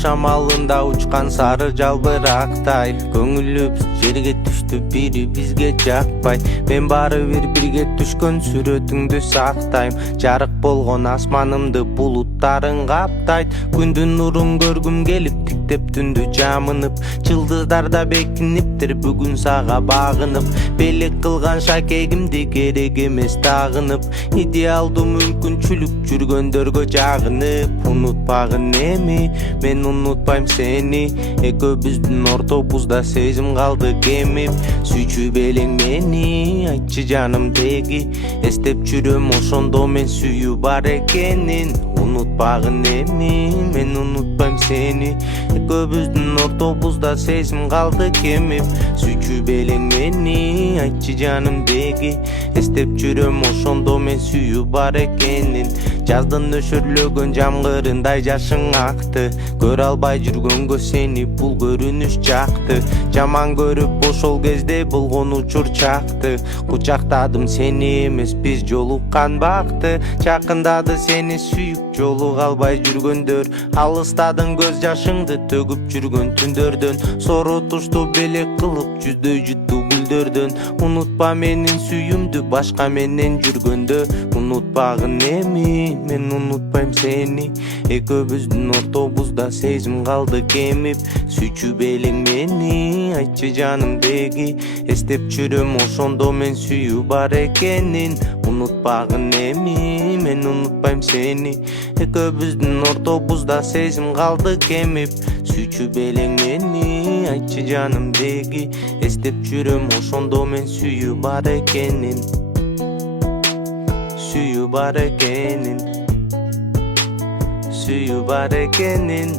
шамалында учкан сары жалбырактай көңүлүбүз жерге түштү бири бизге жакпай мен баары бир бирге түшкөн сүрөтүңдү сактайм жарык болгон асманымды булуттарың каптайт күндүн нурун көргүм келип тиктеп түндү жамынып жылдыздарда бекиниптир бүгүн сага багынып белек кылган шакегимди керек эмес тагынып идеалдуу мүмкүнчүлүк жүргөндөргө жагынып унутпагын эми мен унутпайм сени экөөбүздүн ортобузда сезим калды кемип сүйчүп элең мени айтчы жаным деги эстеп жүрөм ошондо мен сүйүү бар экенин унутпагын эми мен унутпайм сени экөөбүздүн ортобузда сезим калды кемип сүйчүп элең мени айтчы жаным деги эстеп жүрөм ошондо мен сүйүү бар экенин жаздын нөшөрлөгөн жамгырындай жашың акты көрө албай жүргөнгө сени бул көрүнүш жакты жаман көрүп ошол кезде болгон учур чакты кучактадым сени эмес биз жолуккан бакты жакындады сени сүйүп жолуга албай жүргөндөр алыстадың көз жашыңды төгүп жүргөн түндөрдөн сору тушту белек кылып жүздөй жутту гүлдөрдөн унутпа менин сүйүүмдү башка менен жүргөндө унутпагын эми мен унутпайм сени экөөбүздүн ортобузда сезим калды кемип сүйчүп элең мени айтчы жаным деги эстеп жүрөм ошондо мен сүйүү бар экенин унутпагын эми мен унутпайм сени экөөбүздүн ортобузда сезим калды кемип сүйчүп элең мени айтчы жаным деги эстеп жүрөм ошондо мен сүйүү бар экенин сүйүү бар экенин сүйүү бар экенин